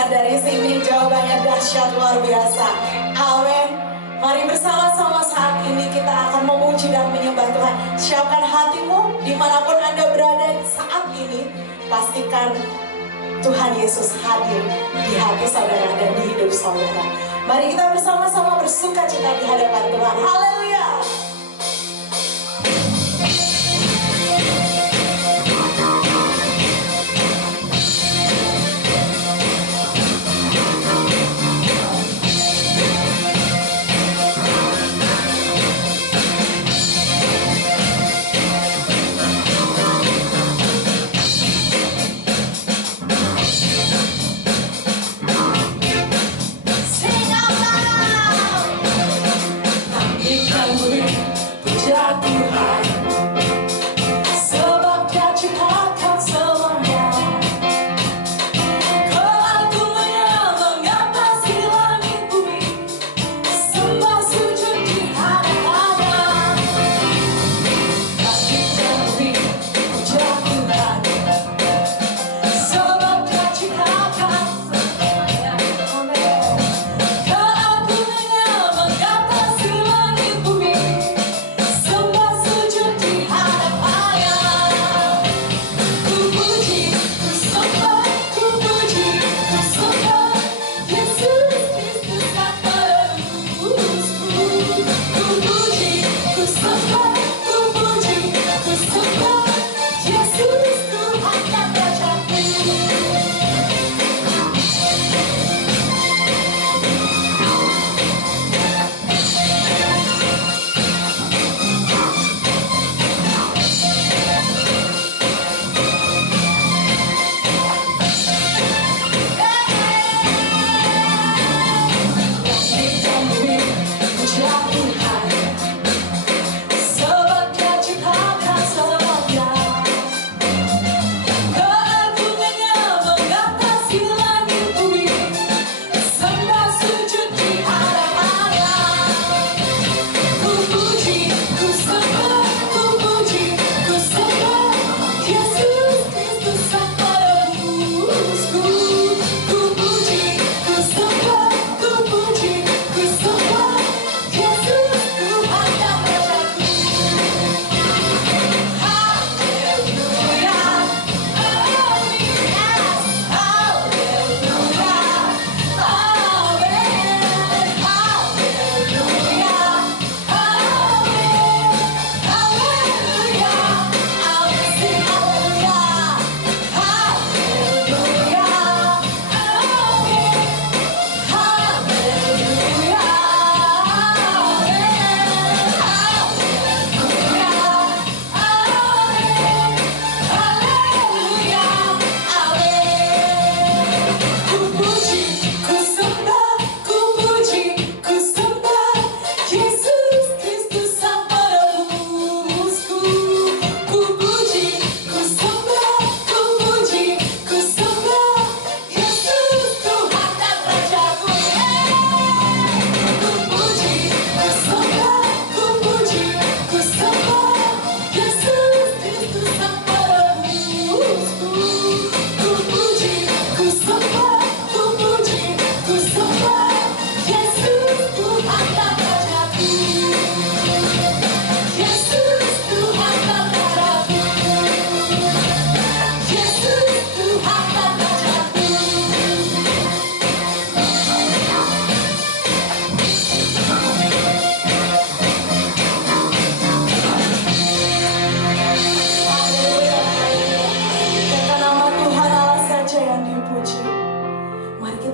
mendengar dari sini jawabannya dahsyat luar biasa. Amin. Mari bersama-sama saat ini kita akan memuji dan menyembah Tuhan. Siapkan hatimu dimanapun Anda berada saat ini. Pastikan Tuhan Yesus hadir di hati saudara dan di hidup saudara. Mari kita bersama-sama bersuka cita di hadapan Tuhan. Haleluya.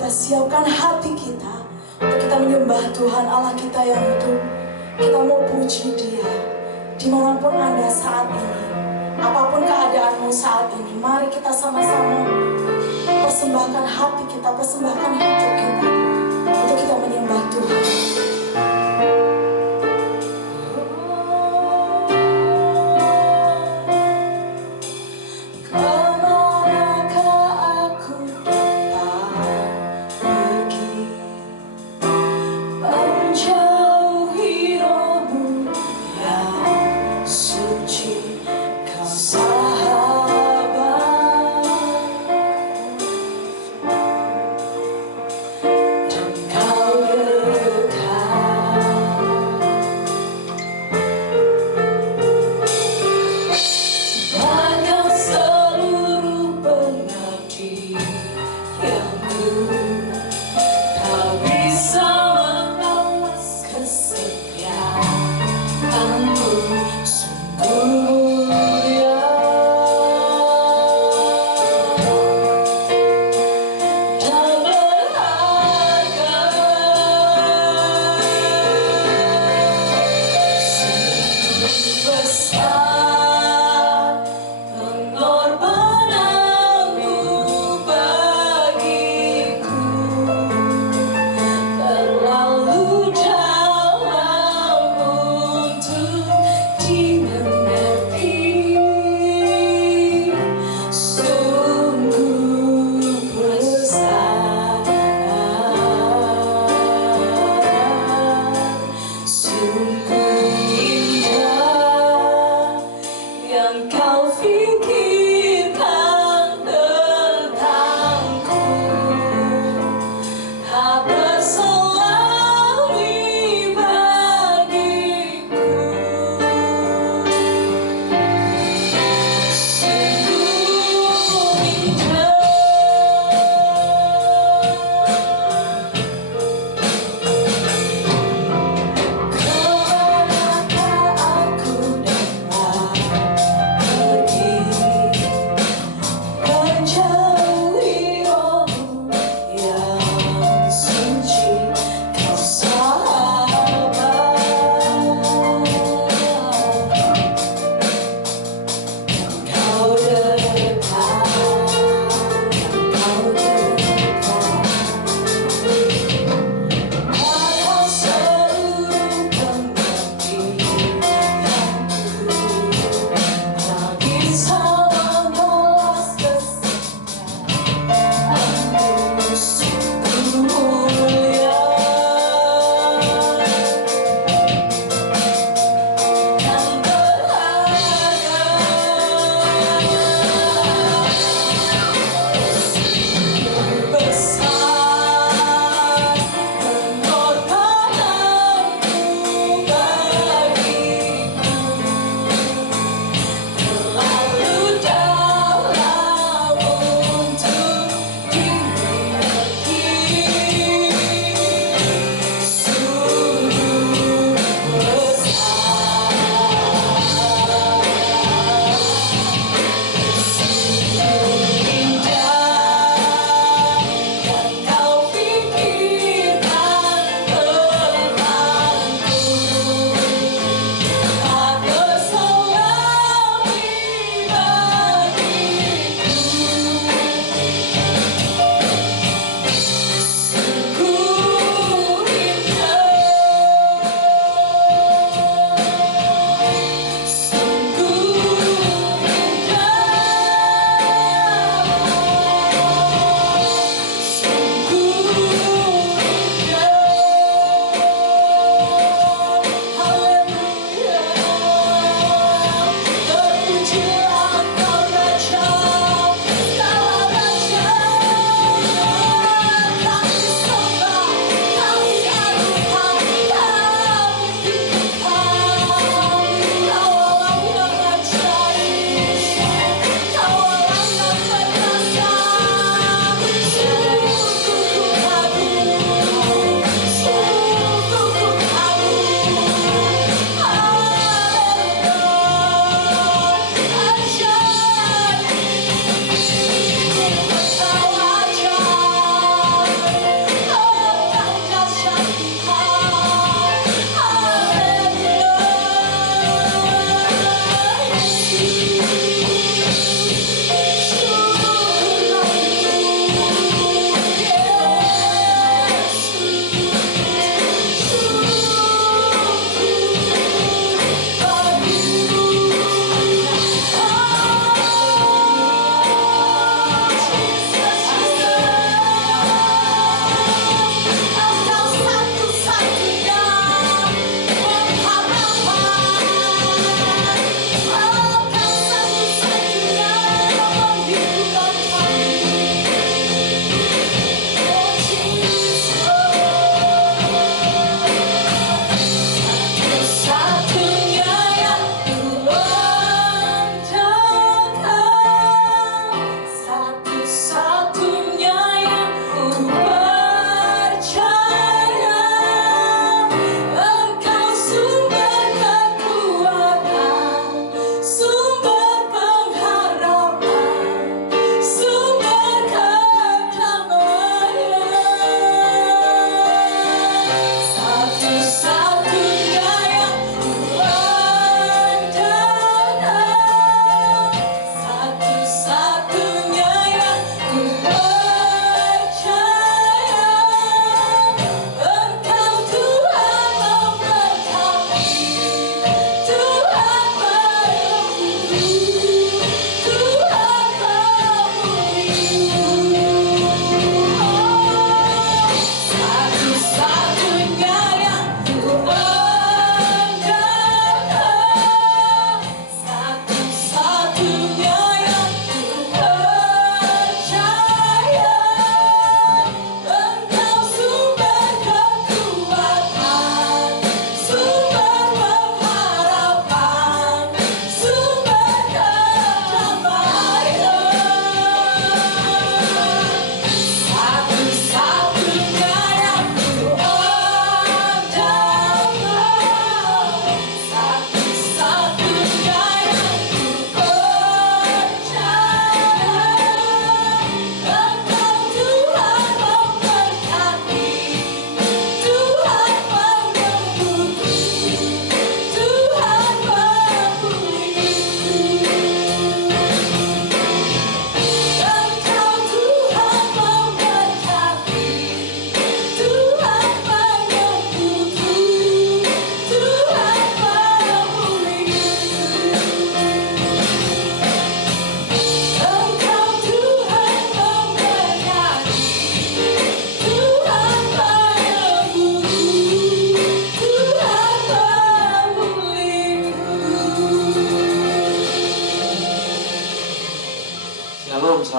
Siapkan hati kita untuk kita menyembah Tuhan Allah kita yang hidup. Kita mau puji Dia dimanapun Anda saat ini, apapun keadaanmu saat ini. Mari kita sama-sama persembahkan hati kita, persembahkan hidup kita untuk kita menyembah Tuhan. Sahabat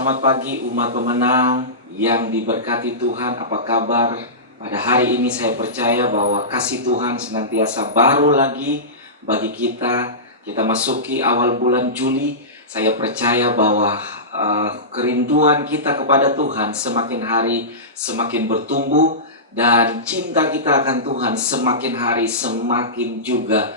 Selamat pagi umat pemenang yang diberkati Tuhan. Apa kabar? Pada hari ini saya percaya bahwa kasih Tuhan senantiasa baru lagi bagi kita. Kita masuki awal bulan Juli. Saya percaya bahwa kerinduan kita kepada Tuhan semakin hari semakin bertumbuh. Dan cinta kita akan Tuhan semakin hari semakin juga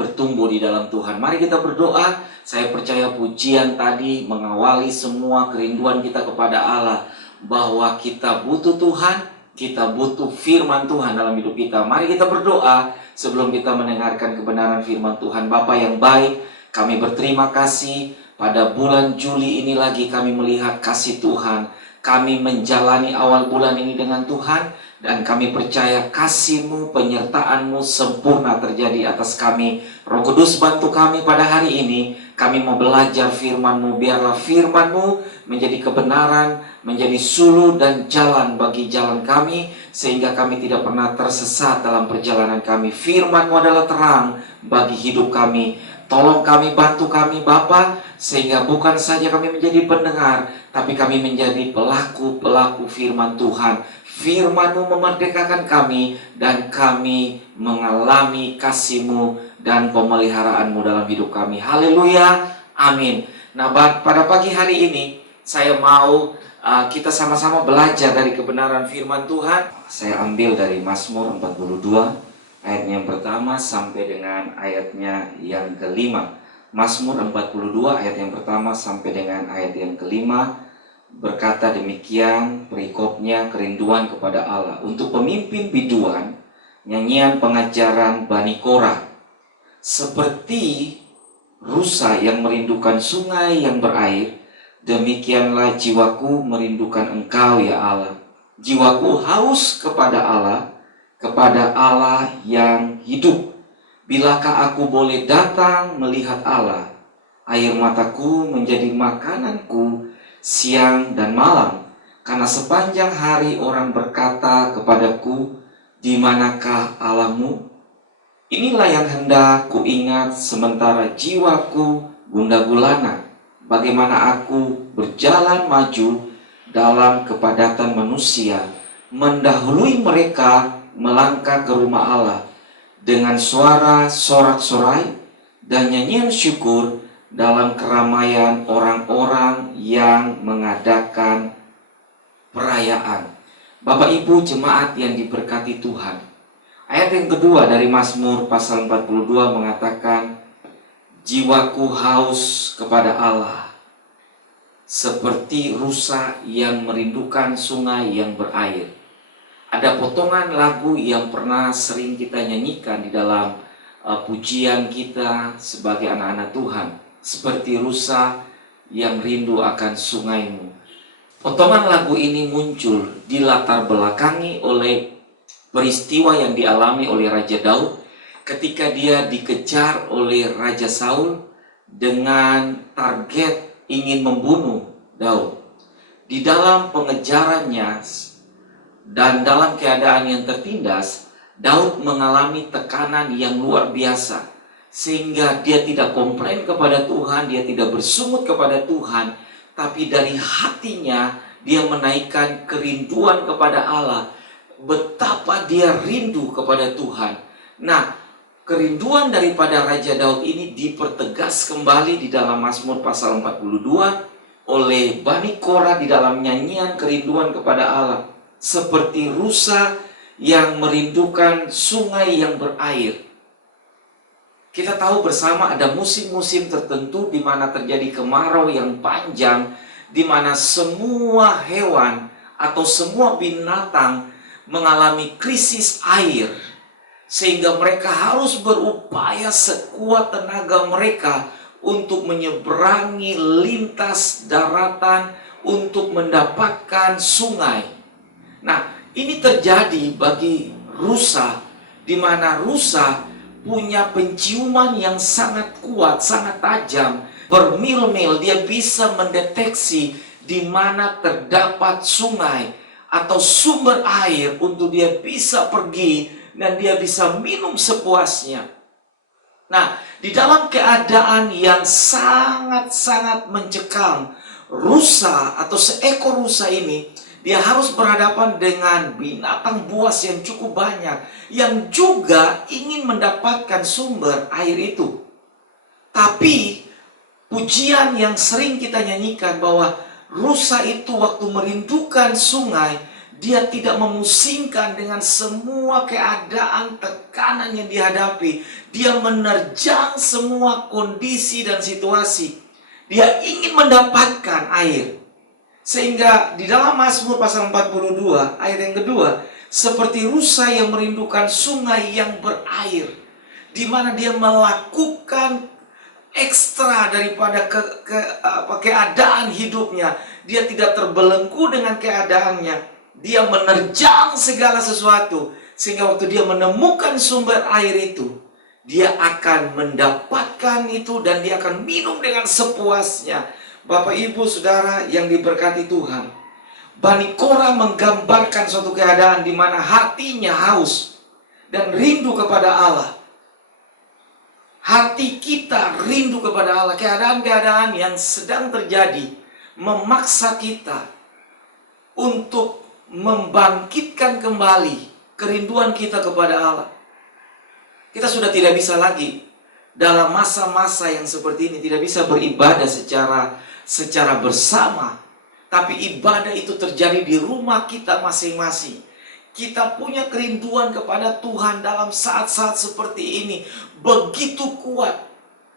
bertumbuh di dalam Tuhan. Mari kita berdoa. Saya percaya pujian tadi mengawali semua kerinduan kita kepada Allah, bahwa kita butuh Tuhan, kita butuh firman Tuhan dalam hidup kita. Mari kita berdoa sebelum kita mendengarkan kebenaran firman Tuhan. Bapa yang baik, kami berterima kasih pada bulan Juli ini lagi kami melihat kasih Tuhan. Kami menjalani awal bulan ini dengan Tuhan, dan kami percaya kasih-Mu, penyertaan-Mu sempurna terjadi atas kami. Roh Kudus bantu kami pada hari ini. Kami mau belajar firman-Mu. Biarlah firman-Mu menjadi kebenaran, menjadi suluh dan jalan bagi jalan kami, sehingga kami tidak pernah tersesat dalam perjalanan kami. Firman-Mu adalah terang bagi hidup kami. Tolong kami, bantu kami Bapa, sehingga bukan saja kami menjadi pendengar, tapi kami menjadi pelaku-pelaku firman Tuhan. Firman-Mu memerdekakan kami, dan kami mengalami kasih-Mu dan pemeliharaanmu dalam hidup kami. Haleluya, amin. Nah, pada pagi hari ini saya mau kita sama-sama belajar dari kebenaran firman Tuhan. Saya ambil dari Mazmur 42 ayat yang pertama sampai dengan ayatnya yang kelima. Mazmur 42 ayat yang pertama sampai dengan ayat yang kelima berkata demikian perikopnya, kerinduan kepada Allah. Untuk pemimpin biduan, nyanyian pengajaran Bani Korah. Seperti rusa yang merindukan sungai yang berair, demikianlah jiwaku merindukan Engkau ya Allah. Jiwaku haus kepada Allah yang hidup. Bilakah aku boleh datang melihat Allah? Air mataku menjadi makananku siang dan malam, karena sepanjang hari orang berkata kepadaku, di manakah Allahmu? Inilah yang hendak ku ingat sementara jiwaku gundah gulana. Bagaimana aku berjalan maju dalam kepadatan manusia, mendahului mereka melangkah ke rumah Allah dengan suara sorak-sorai dan nyanyian syukur dalam keramaian orang-orang yang mengadakan perayaan. Bapak Ibu jemaat yang diberkati Tuhan, ayat yang kedua dari Mazmur pasal 42 mengatakan, jiwaku haus kepada Allah seperti rusa yang merindukan sungai yang berair. Ada potongan lagu yang pernah sering kita nyanyikan di dalam pujian kita sebagai anak-anak Tuhan. Seperti rusa yang rindu akan sungai-Mu. Potongan lagu ini muncul dilatar belakangi oleh peristiwa yang dialami oleh Raja Daud ketika dia dikejar oleh Raja Saul dengan target ingin membunuh Daud. Di dalam pengejarannya dan dalam keadaan yang tertindas, Daud mengalami tekanan yang luar biasa. Sehingga dia tidak komplain kepada Tuhan, dia tidak bersungut kepada Tuhan, tapi dari hatinya dia menaikkan kerinduan kepada Allah. Betapa dia rindu kepada Tuhan. Nah, kerinduan daripada Raja Daud ini dipertegas kembali di dalam Mazmur pasal 42 oleh Bani Korah di dalam nyanyian kerinduan kepada Allah. Seperti rusa yang merindukan sungai yang berair. Kita tahu bersama ada musim-musim tertentu di mana terjadi kemarau yang panjang, di mana semua hewan atau semua binatang mengalami krisis air, sehingga mereka harus berupaya sekuat tenaga mereka untuk menyeberangi lintas daratan untuk mendapatkan sungai. Nah, ini terjadi bagi rusa, di mana rusa punya penciuman yang sangat kuat, sangat tajam. Bermil-mil dia bisa mendeteksi di mana terdapat sungai atau sumber air untuk dia bisa pergi dan dia bisa minum sepuasnya. Nah, di dalam keadaan yang sangat-sangat mencekam, rusa atau seekor rusa ini, dia harus berhadapan dengan binatang buas yang cukup banyak, yang juga ingin mendapatkan sumber air itu. Tapi pujian yang sering kita nyanyikan bahwa rusa itu waktu merindukan sungai, dia tidak memusingkan dengan semua keadaan tekanan yang dihadapi. Dia menerjang semua kondisi dan situasi. Dia ingin mendapatkan air. Sehingga di dalam Mazmur pasal 42 ayat yang kedua, seperti rusa yang merindukan sungai yang berair, di mana dia melakukan ekstra daripada keadaan hidupnya. Dia tidak terbelenggu dengan keadaannya. Dia menerjang segala sesuatu, sehingga waktu dia menemukan sumber air itu, dia akan mendapatkan itu dan dia akan minum dengan sepuasnya. Bapak, Ibu, Saudara yang diberkati Tuhan, Bani Korah menggambarkan suatu keadaan di mana hatinya haus dan rindu kepada Allah. Hati kita rindu kepada Allah. Keadaan-keadaan yang sedang terjadi memaksa kita untuk membangkitkan kembali kerinduan kita kepada Allah. Kita sudah tidak bisa lagi dalam masa-masa yang seperti ini, tidak bisa beribadah secara bersama. Tapi ibadah itu terjadi di rumah kita masing-masing. Kita punya kerinduan kepada Tuhan dalam saat-saat seperti ini begitu kuat.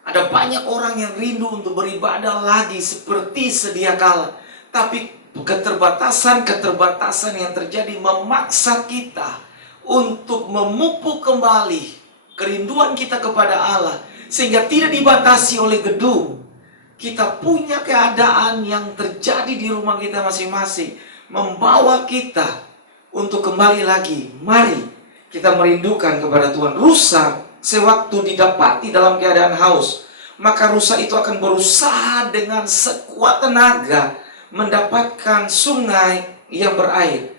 Ada banyak orang yang rindu untuk beribadah lagi seperti sedia kala. Tapi keterbatasan yang terjadi memaksa kita untuk memupuk kembali kerinduan kita kepada Allah, sehingga tidak dibatasi oleh gedung. Kita punya keadaan yang terjadi di rumah kita masing-masing, membawa kita untuk kembali lagi. Mari kita merindukan kepada Tuhan. Rusa sewaktu didapati dalam keadaan haus, maka rusa itu akan berusaha dengan sekuat tenaga mendapatkan sungai yang berair.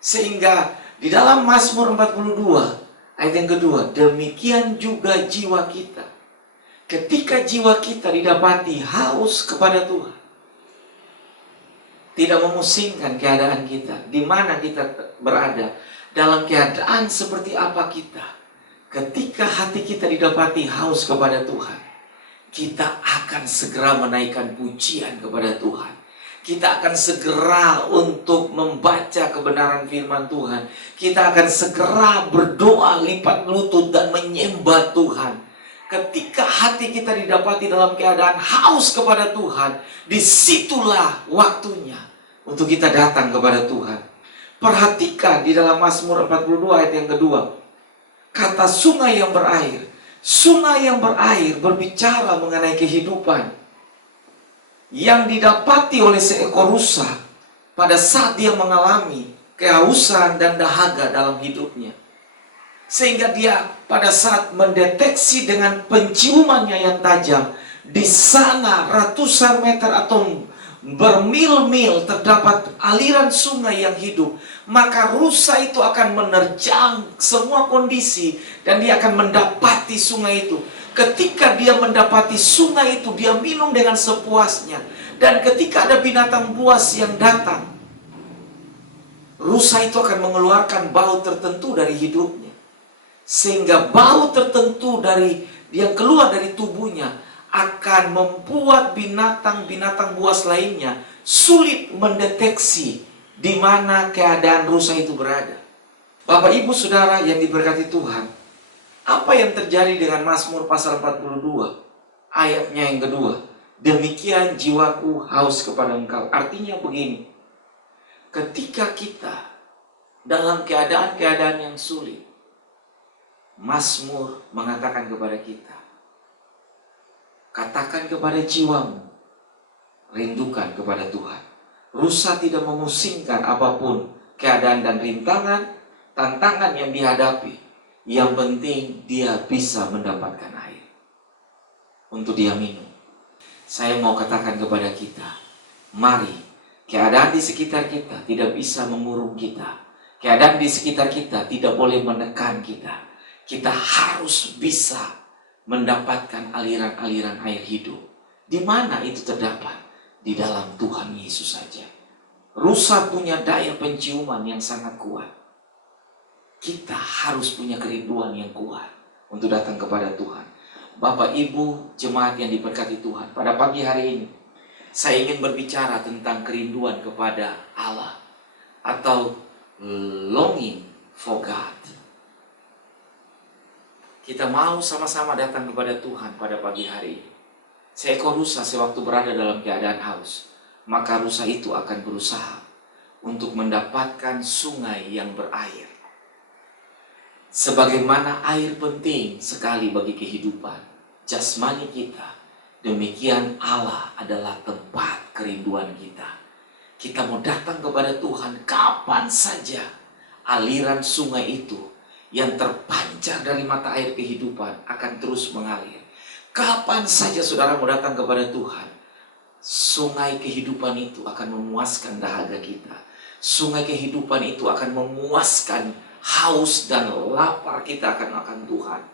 Sehingga di dalam Mazmur 42 ayat yang kedua, demikian juga jiwa kita. Ketika jiwa kita didapati haus kepada Tuhan, tidak memusingkan keadaan kita, di mana kita berada, dalam keadaan seperti apa kita. Ketika hati kita didapati haus kepada Tuhan, kita akan segera menaikkan pujian kepada Tuhan. Kita akan segera untuk membaca kebenaran firman Tuhan. Kita akan segera berdoa lipat lutut dan menyembah Tuhan. Ketika hati kita didapati dalam keadaan haus kepada Tuhan, disitulah waktunya untuk kita datang kepada Tuhan. Perhatikan di dalam Mazmur 42 ayat yang kedua, kata sungai yang berair. Sungai yang berair berbicara mengenai kehidupan yang didapati oleh seekor rusa pada saat dia mengalami kehausan dan dahaga dalam hidupnya. Sehingga dia pada saat mendeteksi dengan penciumannya yang tajam, di sana ratusan meter atau bermil-mil terdapat aliran sungai yang hidup. Maka rusa itu akan menerjang semua kondisi dan dia akan mendapati sungai itu. Ketika dia mendapati sungai itu, dia minum dengan sepuasnya. Dan ketika ada binatang buas yang datang, rusa itu akan mengeluarkan bau tertentu dari hidupnya. Sehingga bau tertentu yang keluar dari tubuhnya akan membuat binatang-binatang buas lainnya sulit mendeteksi di mana keadaan rusa itu berada. Bapak, Ibu, Saudara yang diberkati Tuhan, apa yang terjadi dengan Mazmur pasal 42 ayatnya yang kedua? Demikian jiwaku haus kepada Engkau. Artinya begini, ketika kita dalam keadaan-keadaan yang sulit, Mazmur mengatakan kepada kita, katakan kepada jiwamu, rindukan kepada Tuhan. Rusa tidak memusingkan apapun keadaan dan rintangan, tantangan yang dihadapi. Yang penting dia bisa mendapatkan air untuk dia minum. Saya mau katakan kepada kita, mari, keadaan di sekitar kita tidak bisa mengurung kita. Keadaan di sekitar kita tidak boleh menekan kita. Kita harus bisa mendapatkan aliran-aliran air hidup. Di mana itu terdapat? di dalam Tuhan Yesus saja. Rusa punya daya penciuman yang sangat kuat. Kita harus punya kerinduan yang kuat untuk datang kepada Tuhan. Bapak Ibu jemaat yang diberkati Tuhan, pada pagi hari ini saya ingin berbicara tentang kerinduan kepada Allah atau longing for God. Kita mau sama-sama datang kepada Tuhan pada pagi hari ini. Seekor rusa sewaktu berada dalam keadaan haus, maka rusa itu akan berusaha untuk mendapatkan sungai yang berair. Sebagaimana air penting sekali bagi kehidupan jasmani kita, demikian Allah adalah tempat kerinduan kita. Kita mau datang kepada Tuhan kapan saja, aliran sungai itu yang terpancar dari mata air kehidupan akan terus mengalir. Kapan saja saudara mau datang kepada Tuhan, sungai kehidupan itu akan memuaskan dahaga kita. Sungai kehidupan itu akan memuaskan haus dan lapar kita akan Tuhan.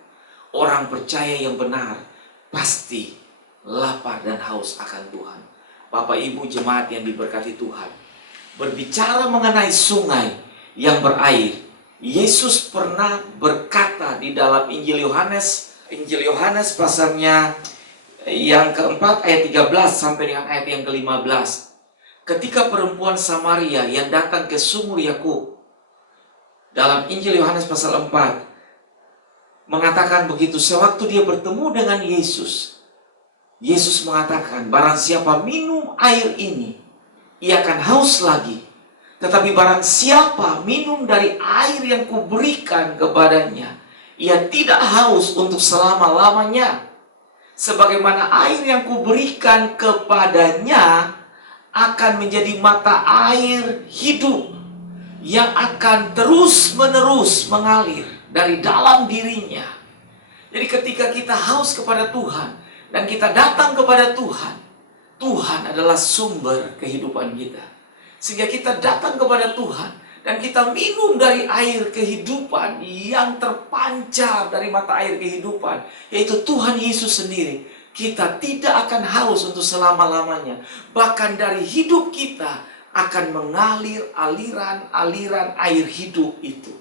Orang percaya yang benar pasti lapar dan haus akan Tuhan. Bapak Ibu jemaat yang diberkati Tuhan, berbicara mengenai sungai yang berair, Yesus pernah berkata di dalam Injil Yohanes pasalnya yang keempat ayat 13 sampai dengan ayat yang ke-15. Ketika perempuan Samaria yang datang ke sumur Yakub, dalam Injil Yohanes pasal 4 mengatakan begitu, sewaktu dia bertemu dengan Yesus, Yesus mengatakan, barang siapa minum air ini, ia akan haus lagi. Tetapi barang siapa minum dari air yang kuberikan kepadanya, ia tidak haus untuk selama-lamanya. Sebagaimana air yang kuberikan kepadanya akan menjadi mata air hidup yang akan terus-menerus mengalir dari dalam dirinya. Jadi ketika kita haus kepada Tuhan dan kita datang kepada Tuhan, Tuhan adalah sumber kehidupan kita. Sehingga kita datang kepada Tuhan dan kita minum dari air kehidupan yang terpancar dari mata air kehidupan, yaitu Tuhan Yesus sendiri. Kita tidak akan haus untuk selama-lamanya. Bahkan dari hidup kita akan mengalir aliran-aliran air hidup itu.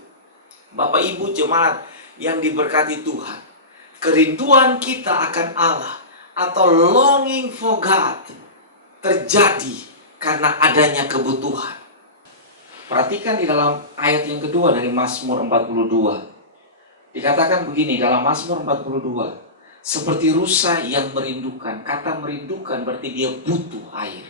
Bapak Ibu jemaat yang diberkati Tuhan, kerinduan kita akan Allah atau longing for God terjadi karena adanya kebutuhan. Perhatikan di dalam ayat yang kedua dari Mazmur 42. Dikatakan begini dalam Mazmur 42, seperti rusa yang merindukan. Kata merindukan berarti dia butuh air.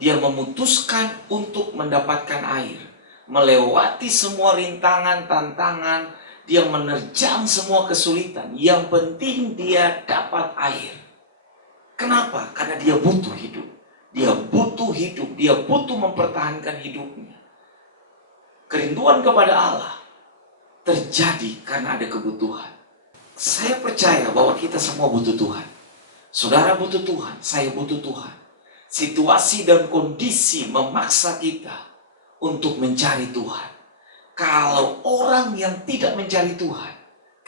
Dia memutuskan untuk mendapatkan air, melewati semua rintangan, tantangan, dia menerjang semua kesulitan. Yang penting dia dapat air. Kenapa? Karena dia butuh hidup. Dia butuh hidup, dia butuh mempertahankan hidupnya. Kerinduan kepada Allah terjadi karena ada kebutuhan. Saya percaya bahwa kita semua butuh Tuhan. Saudara butuh Tuhan, saya butuh Tuhan. Situasi dan kondisi memaksa kita untuk mencari Tuhan. Kalau orang yang tidak mencari Tuhan,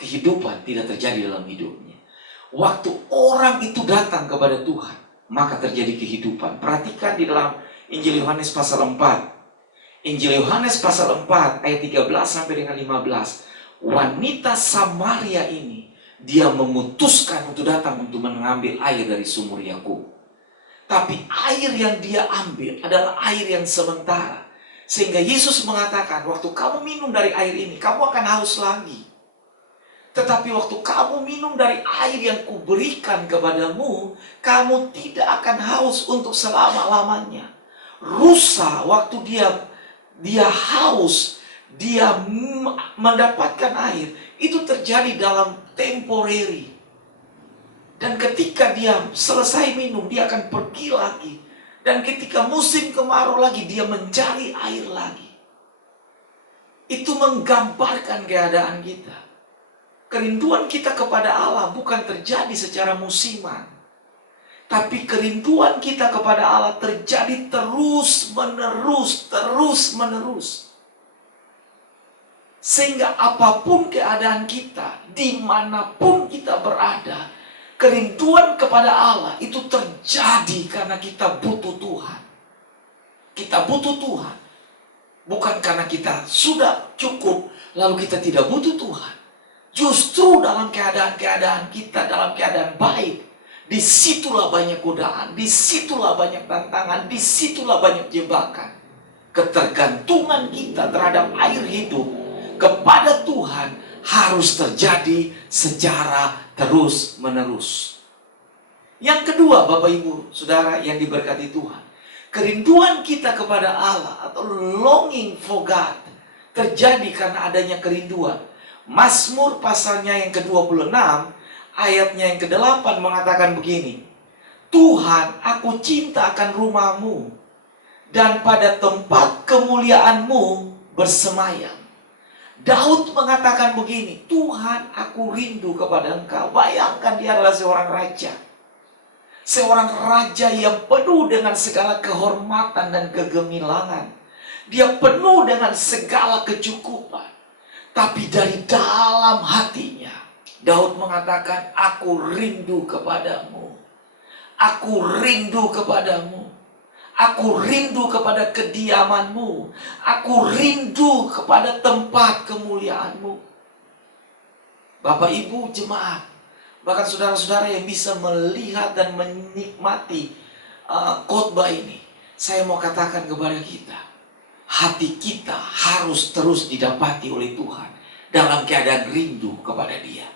kehidupan tidak terjadi dalam hidupnya. Waktu orang itu datang kepada Tuhan, maka terjadi kehidupan. Perhatikan di dalam Injil Yohanes pasal 4. Injil Yohanes pasal 4 ayat 13 sampai dengan 15. Wanita Samaria ini, dia memutuskan untuk datang untuk mengambil air dari sumur Yakub. Tapi air yang dia ambil adalah air yang sementara. Sehingga Yesus mengatakan, waktu kamu minum dari air ini, kamu akan haus lagi. Tetapi waktu kamu minum dari air yang kuberikan kepadamu, kamu tidak akan haus untuk selama-lamanya. Rusa waktu dia haus, dia mendapatkan air, itu terjadi dalam temporary. Dan ketika dia selesai minum, dia akan pergi lagi. Dan ketika musim kemarau lagi, dia mencari air lagi. Itu menggambarkan keadaan kita. Kerinduan kita kepada Allah bukan terjadi secara musiman. Tapi kerinduan kita kepada Allah terjadi terus-menerus. Sehingga apapun keadaan kita, dimanapun kita berada, Kerinduan kepada Allah itu terjadi karena kita butuh Tuhan. Kita butuh Tuhan. Bukan karena kita sudah cukup, lalu kita tidak butuh Tuhan. Justru dalam keadaan-keadaan kita, dalam keadaan baik, disitulah banyak godaan, disitulah banyak tantangan, disitulah banyak jebakan. Ketergantungan kita terhadap air hidup kepada Tuhan harus terjadi secara terus-menerus. Yang kedua, Bapak Ibu, Saudara yang diberkati Tuhan, kerinduan kita kepada Allah atau longing for God terjadi karena adanya kerinduan. Mazmur pasalnya yang ke-26, ayatnya yang ke-8 mengatakan begini, Tuhan, aku cinta akan rumah-Mu, dan pada tempat kemuliaan-Mu bersemayam. Daud mengatakan begini, Tuhan, aku rindu kepada Engkau. Bayangkan dia adalah seorang raja. Seorang raja yang penuh dengan segala kehormatan dan kegemilangan. Dia penuh dengan segala kecukupan. Tapi dari dalam hatinya, Daud mengatakan, aku rindu kepadamu. Aku rindu kepadamu. Aku rindu kepada kediaman-Mu. Aku rindu kepada tempat kemuliaan-Mu. Bapak, Ibu, jemaat, bahkan saudara-saudara yang bisa melihat dan menikmati khotbah ini, saya mau katakan kepada kita, hati kita harus terus didapati oleh Tuhan dalam keadaan rindu kepada Dia.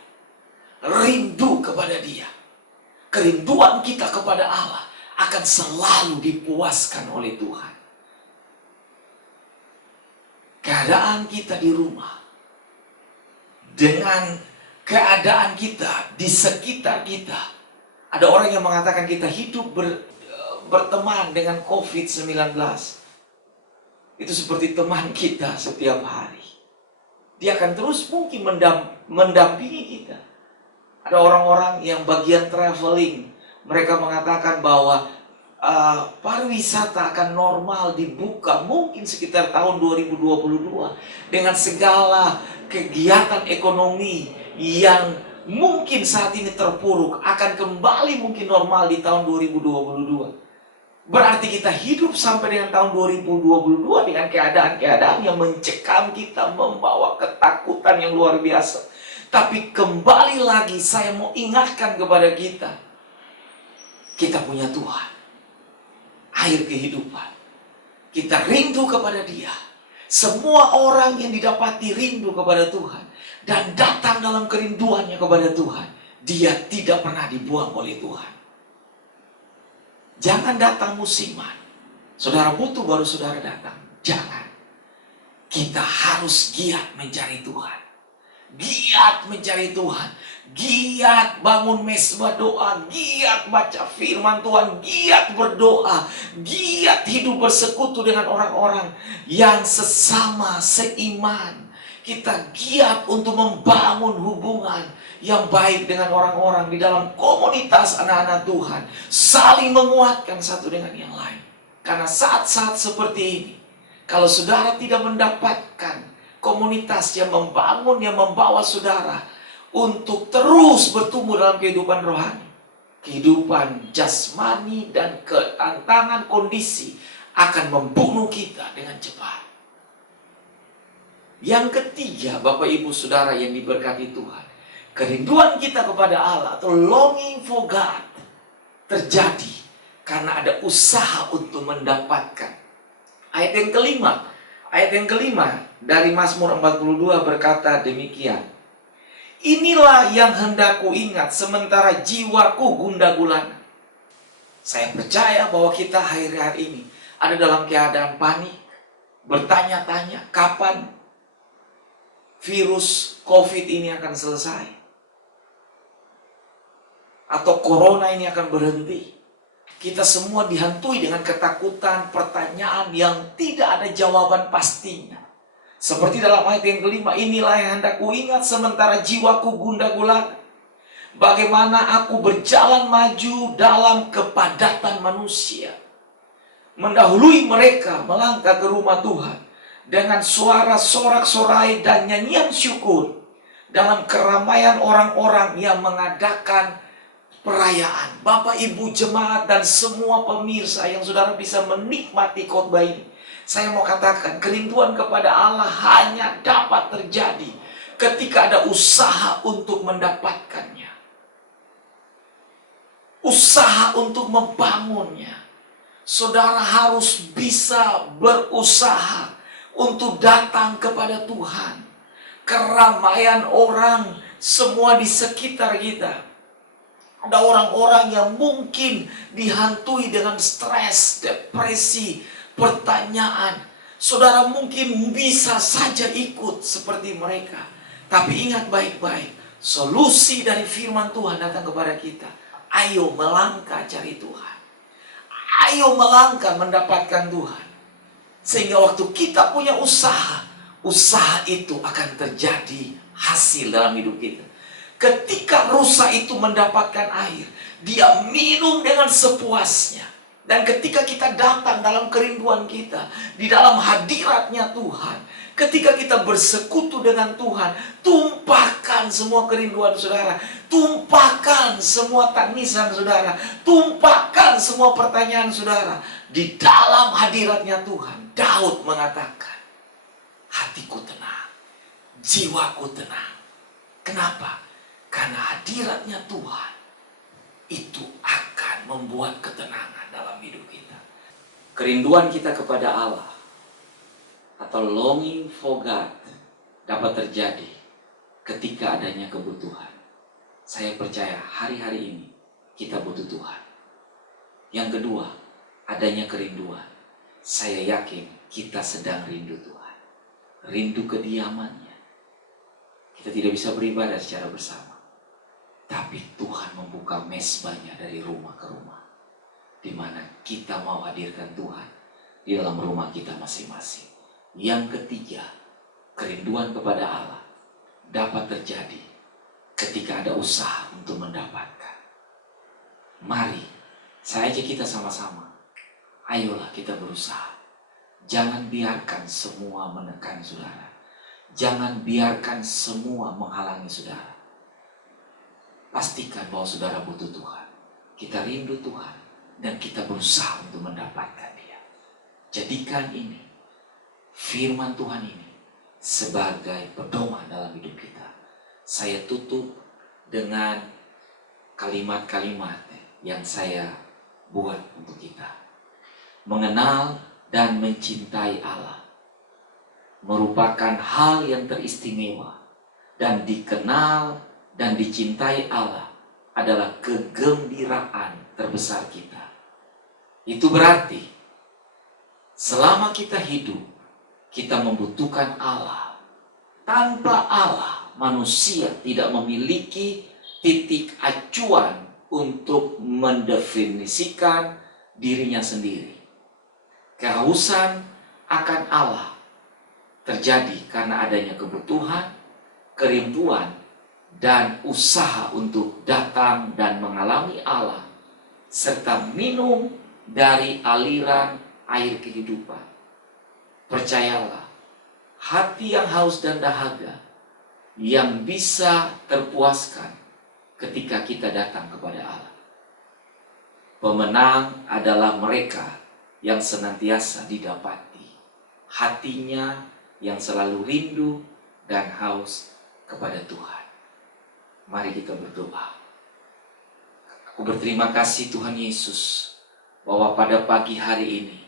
Rindu kepada Dia. Kerinduan kita kepada Allah akan selalu dipuaskan oleh Tuhan. Keadaan kita di rumah, dengan keadaan kita di sekitar kita. Ada orang yang mengatakan kita hidup berteman dengan COVID-19. Itu seperti teman kita setiap hari. Dia akan terus mungkin mendampingi kita. Ada orang-orang yang bagian traveling, mereka mengatakan bahwa pariwisata akan normal dibuka mungkin sekitar tahun 2022 dengan segala kegiatan ekonomi yang mungkin saat ini terpuruk akan kembali mungkin normal di tahun 2022. Berarti kita hidup sampai dengan tahun 2022 dengan keadaan-keadaan yang mencekam kita, membawa ketakutan yang luar biasa. Tapi kembali lagi saya mau ingatkan kepada kita, kita punya Tuhan, air kehidupan. Kita rindu kepada Dia. Semua orang yang didapati rindu kepada Tuhan dan datang dalam kerinduannya kepada Tuhan, dia tidak pernah dibuang oleh Tuhan. Jangan datang musiman. Saudara butuh baru saudara datang. Jangan. Kita harus giat mencari Tuhan. Giat mencari Tuhan, giat bangun mesbah doa, giat baca firman Tuhan, giat berdoa, giat hidup bersekutu dengan orang-orang yang sesama seiman. Kita giat untuk membangun hubungan yang baik dengan orang-orang di dalam komunitas anak-anak Tuhan, saling menguatkan satu dengan yang lain. Karena saat-saat seperti ini, kalau saudara tidak mendapatkan komunitas yang membangun, yang membawa saudara untuk terus bertumbuh dalam kehidupan rohani, kehidupan jasmani dan tantangan kondisi akan membunuh kita dengan cepat. Yang ketiga, Bapak Ibu Saudara yang diberkati Tuhan, kerinduan kita kepada Allah atau longing for God terjadi karena ada usaha untuk mendapatkan. Ayat yang kelima dari Mazmur 42 berkata demikian. Inilah yang hendak ku ingat sementara jiwaku gundah gulana. Saya percaya bahwa kita hari-hari ini ada dalam keadaan panik, bertanya-tanya kapan virus COVID ini akan selesai, atau corona ini akan berhenti. Kita semua dihantui dengan ketakutan, pertanyaan yang tidak ada jawaban pastinya. Seperti dalam ayat yang kelima, inilah yang hendak ku ingat sementara jiwaku gundah gulana. Bagaimana aku berjalan maju dalam kepadatan manusia, mendahului mereka melangkah ke rumah Tuhan dengan suara sorak-sorai dan nyanyian syukur dalam keramaian orang-orang yang mengadakan perayaan. Bapak, Ibu, jemaat, dan semua pemirsa yang saudara bisa menikmati khotbah ini. Saya mau katakan, kerinduan kepada Allah hanya dapat terjadi ketika ada usaha untuk mendapatkannya. Usaha untuk membangunnya. Saudara harus bisa berusaha untuk datang kepada Tuhan. Keramaian orang semua di sekitar kita. Ada orang-orang yang mungkin dihantui dengan stres, depresi, pertanyaan. Saudara mungkin bisa saja ikut seperti mereka. Tapi ingat baik-baik, solusi dari firman Tuhan datang kepada kita. Ayo melangkah cari Tuhan. Ayo melangkah mendapatkan Tuhan. Sehingga waktu kita punya usaha, usaha itu akan terjadi hasil dalam hidup kita. Ketika rusa itu mendapatkan air, dia minum dengan sepuasnya. Dan ketika kita datang dalam kerinduan kita, di dalam hadiratnya Tuhan, ketika kita bersekutu dengan Tuhan, tumpahkan semua kerinduan saudara, tumpahkan semua tangisan saudara, tumpahkan semua pertanyaan saudara. Di dalam hadiratnya Tuhan, Daud mengatakan, hatiku tenang, jiwaku tenang. Kenapa? Karena hadiratnya Tuhan itu akan membuat ketenangan dalam hidup kita. Kerinduan kita kepada Allah atau longing for God dapat terjadi ketika adanya kebutuhan. Saya percaya hari-hari ini kita butuh Tuhan. Yang kedua, adanya kerinduan. Saya yakin kita sedang rindu Tuhan. Rindu kediamannya. Kita tidak bisa beribadah secara bersama. Tapi Tuhan membuka mezbahnya dari rumah ke rumah. Di mana kita mau hadirkan Tuhan di dalam rumah kita masing-masing. Yang ketiga, kerinduan kepada Allah dapat terjadi ketika ada usaha untuk mendapatkan. Mari, saya ajak kita sama-sama. Ayolah kita berusaha. Jangan biarkan semua menekan saudara. Jangan biarkan semua menghalangi saudara. Pastikan bahwa saudara butuh Tuhan. Kita rindu Tuhan. Dan kita berusaha untuk mendapatkan Dia. Jadikan ini, firman Tuhan ini, sebagai pedoman dalam hidup kita. Saya tutup dengan kalimat-kalimat yang saya buat untuk kita. Mengenal dan mencintai Allah merupakan hal yang teristimewa, dan dikenal dan dicintai Allah adalah kegembiraan terbesar kita. Itu berarti selama kita hidup, kita membutuhkan Allah. Tanpa Allah, manusia tidak memiliki titik acuan untuk mendefinisikan dirinya sendiri. Kehausan akan Allah terjadi karena adanya kebutuhan, kerinduan, dan usaha untuk datang dan mengalami Allah, serta minum dari aliran air kehidupan. Percayalah, hati yang haus dan dahaga yang bisa terpuaskan ketika kita datang kepada Allah. Pemenang adalah mereka yang senantiasa didapati hatinya yang selalu rindu dan haus kepada Tuhan. Mari kita berdoa. Aku berterima kasih Tuhan Yesus, bahwa pada pagi hari ini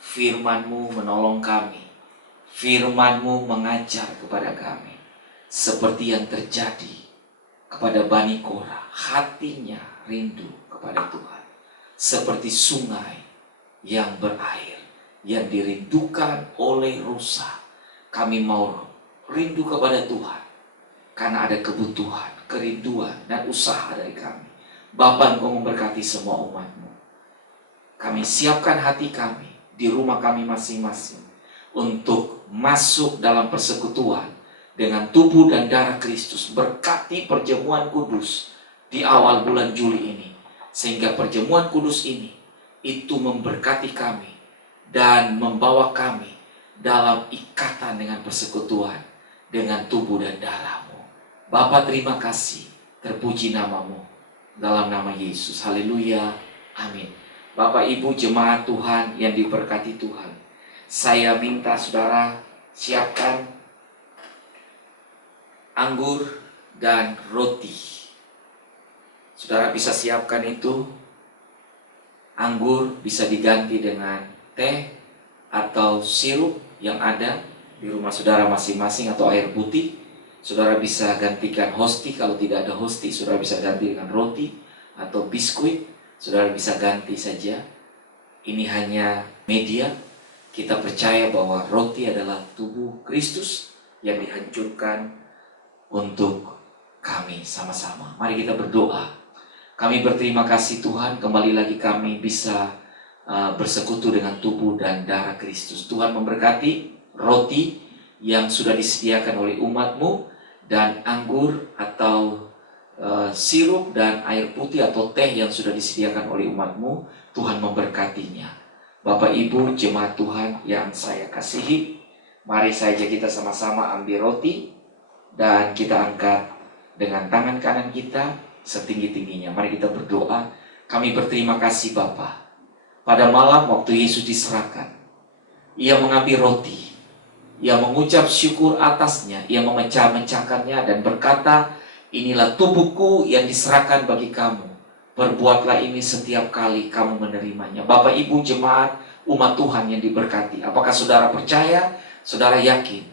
firman-Mu menolong kami. Firman-Mu mengajar kepada kami. Seperti yang terjadi kepada Bani Korah, hatinya rindu kepada Tuhan. Seperti sungai yang berair, yang dirindukan oleh rusa. Kami mau rindu kepada Tuhan, karena ada kebutuhan, kerinduan, dan usaha dari kami. Bapa, Engkau memberkati semua umat-Mu. Kami siapkan hati kami di rumah kami masing-masing untuk masuk dalam persekutuan dengan tubuh dan darah Kristus. Berkati perjamuan kudus di awal bulan Juli ini, sehingga perjamuan kudus ini itu memberkati kami dan membawa kami dalam ikatan dengan persekutuan dengan tubuh dan darah-Mu. Bapa, terima kasih, terpuji nama-Mu. dalam nama Yesus. Haleluya. Amin. Bapak Ibu jemaat Tuhan yang diberkati Tuhan, saya minta saudara siapkan anggur dan roti. Saudara bisa siapkan itu. Anggur bisa diganti dengan teh atau sirup yang ada di rumah saudara masing-masing, atau air putih. Saudara bisa gantikan hosti, kalau tidak ada hosti saudara bisa ganti dengan roti atau biskuit. Saudara bisa ganti saja. Ini hanya media. Kita percaya bahwa roti adalah tubuh Kristus yang dihancurkan untuk kami sama-sama. Mari kita berdoa. Kami berterima kasih Tuhan, kembali lagi kami bisa bersekutu dengan tubuh dan darah Kristus. Tuhan memberkati roti yang sudah disediakan oleh umat-Mu, dan anggur atau sirup dan air putih atau teh yang sudah disediakan oleh umat-Mu. Tuhan memberkatinya. Bapak Ibu jemaat Tuhan yang saya kasihi, mari saja kita sama-sama ambil roti dan kita angkat dengan tangan kanan kita setinggi-tingginya. Mari kita berdoa. Kami berterima kasih Bapa. Pada malam waktu Yesus diserahkan, Ia mengambil roti, Ia mengucap syukur atasnya, Ia memecah-mecahkannya dan berkata, inilah tubuhku yang diserahkan bagi kamu. Perbuatlah ini setiap kali kamu menerimanya. Bapak Ibu jemaat umat Tuhan yang diberkati, apakah saudara percaya, saudara yakin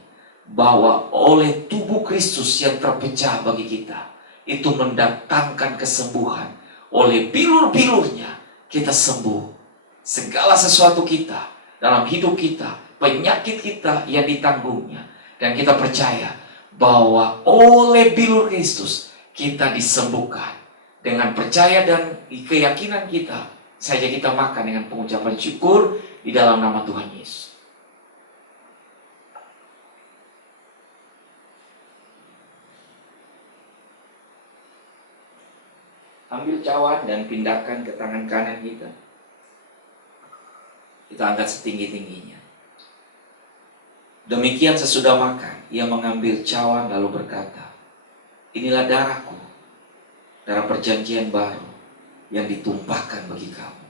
bahwa oleh tubuh Kristus yang terpecah bagi kita, itu mendatangkan kesembuhan. Oleh bilur-bilurnya kita sembuh. Segala sesuatu kita dalam hidup kita, penyakit kita yang ditanggungnya. Dan kita percaya bahwa oleh bilur Kristus kita disembuhkan. Dengan percaya dan keyakinan kita saja kita makan dengan pengucapan syukur di dalam nama Tuhan Yesus. Ambil cawan dan pindahkan ke tangan kanan kita. Kita angkat setinggi-tingginya. Demikian sesudah makan, Ia mengambil cawan lalu berkata, inilah darahku, darah perjanjian baru yang ditumpahkan bagi kamu.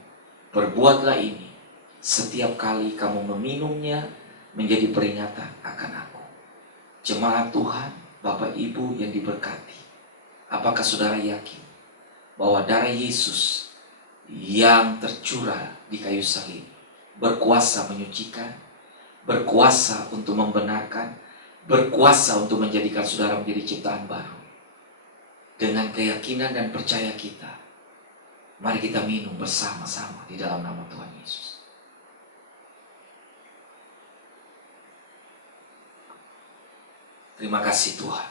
Perbuatlah ini setiap kali kamu meminumnya menjadi peringatan akan aku. Jemaat Tuhan, Bapak Ibu yang diberkati, apakah saudara yakin bahwa darah Yesus yang tercurah di kayu salib berkuasa menyucikan, berkuasa untuk membenarkan, berkuasa untuk menjadikan saudara menjadi ciptaan baru? Dengan keyakinan dan percaya kita, mari kita minum bersama-sama di dalam nama Tuhan Yesus. Terima kasih Tuhan.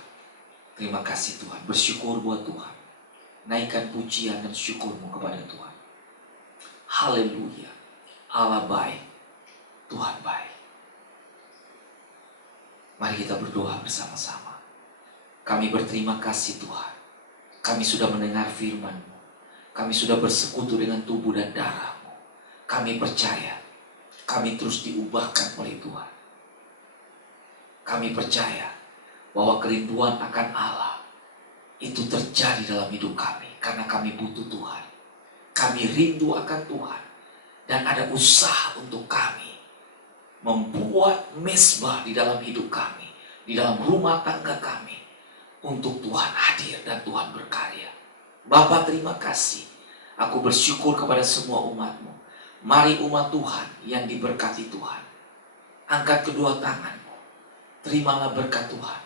Terima kasih Tuhan. Bersyukur buat Tuhan. Naikkan pujian dan syukurmu kepada Tuhan. Haleluya. Allah baik. Tuhan baik. Mari kita berdoa bersama-sama. Kami berterima kasih Tuhan. Kami sudah mendengar firman-Mu. Kami sudah bersekutu dengan tubuh dan darah-Mu. Kami percaya. Kami terus diubahkan oleh Tuhan. Kami percaya bahwa kerinduan akan Allah itu terjadi dalam hidup kami. Karena kami butuh Tuhan. Kami rindu akan Tuhan. Dan ada usaha untuk kami membuat mezbah di dalam hidup kami, di dalam rumah tangga kami, untuk Tuhan hadir dan Tuhan berkarya. Bapa terima kasih. Aku bersyukur kepada semua umat-Mu. Mari umat Tuhan yang diberkati Tuhan, angkat kedua tanganmu. Terimalah berkat Tuhan.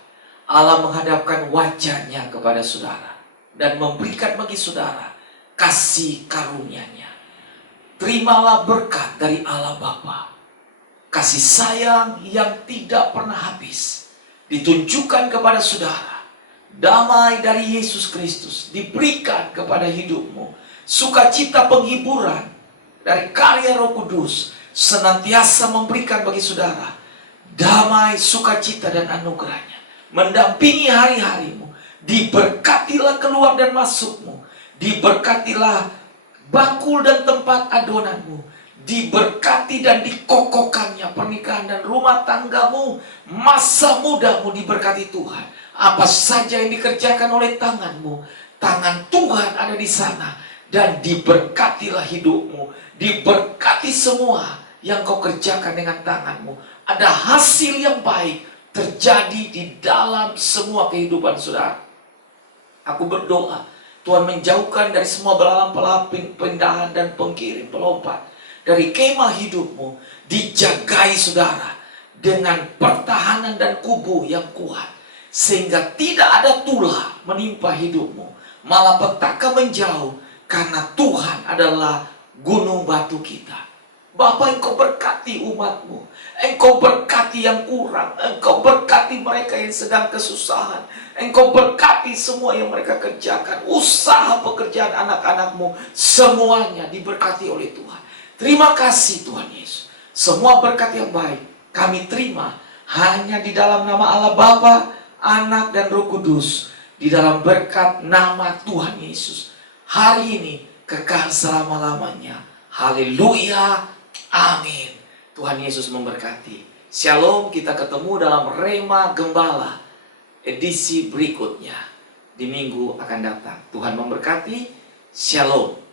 Allah menghadapkan wajahnya kepada saudara dan memberikan bagi saudara kasih karunia-Nya. Terimalah berkat dari Allah Bapa. Kasih sayang yang tidak pernah habis ditunjukkan kepada saudara. Damai dari Yesus Kristus diberikan kepada hidupmu. Sukacita penghiburan dari karya Roh Kudus senantiasa memberikan bagi saudara damai, sukacita dan anugerahnya. Mendampingi hari-harimu. Diberkatilah keluar dan masukmu. Diberkatilah bakul dan tempat adonanmu. Diberkati dan dikokohkannya pernikahan dan rumah tanggamu. Masa mudamu diberkati Tuhan. Apa saja yang dikerjakan oleh tanganmu, Tangan Tuhan ada di sana. Dan diberkatilah hidupmu. Diberkati semua yang kau kerjakan dengan tanganmu. Ada hasil yang baik terjadi di dalam semua kehidupan saudara. Aku berdoa, Tuhan menjauhkan dari semua belalang pindahan dan pengkirim pelompat. Dari kemah hidupmu, dijagai saudara dengan pertahanan dan kubu yang kuat. Sehingga tidak ada tulah menimpa hidupmu. Malah petaka menjauh, karena Tuhan adalah gunung batu kita. Bapa, Engkau berkati umatmu. Engkau berkati yang kurang. Engkau berkati mereka yang sedang kesusahan. Engkau berkati semua yang mereka kerjakan. Usaha pekerjaan anak-anakmu, semuanya diberkati oleh Tuhan. Terima kasih Tuhan Yesus. Semua berkat yang baik kami terima hanya di dalam nama Allah Bapa, Anak dan Roh Kudus. Di dalam berkat nama Tuhan Yesus. Hari ini kekal selama-lamanya. Haleluya. Amin. Tuhan Yesus memberkati. Shalom, kita ketemu dalam Rema Gembala edisi berikutnya di minggu akan datang. Tuhan memberkati. Shalom.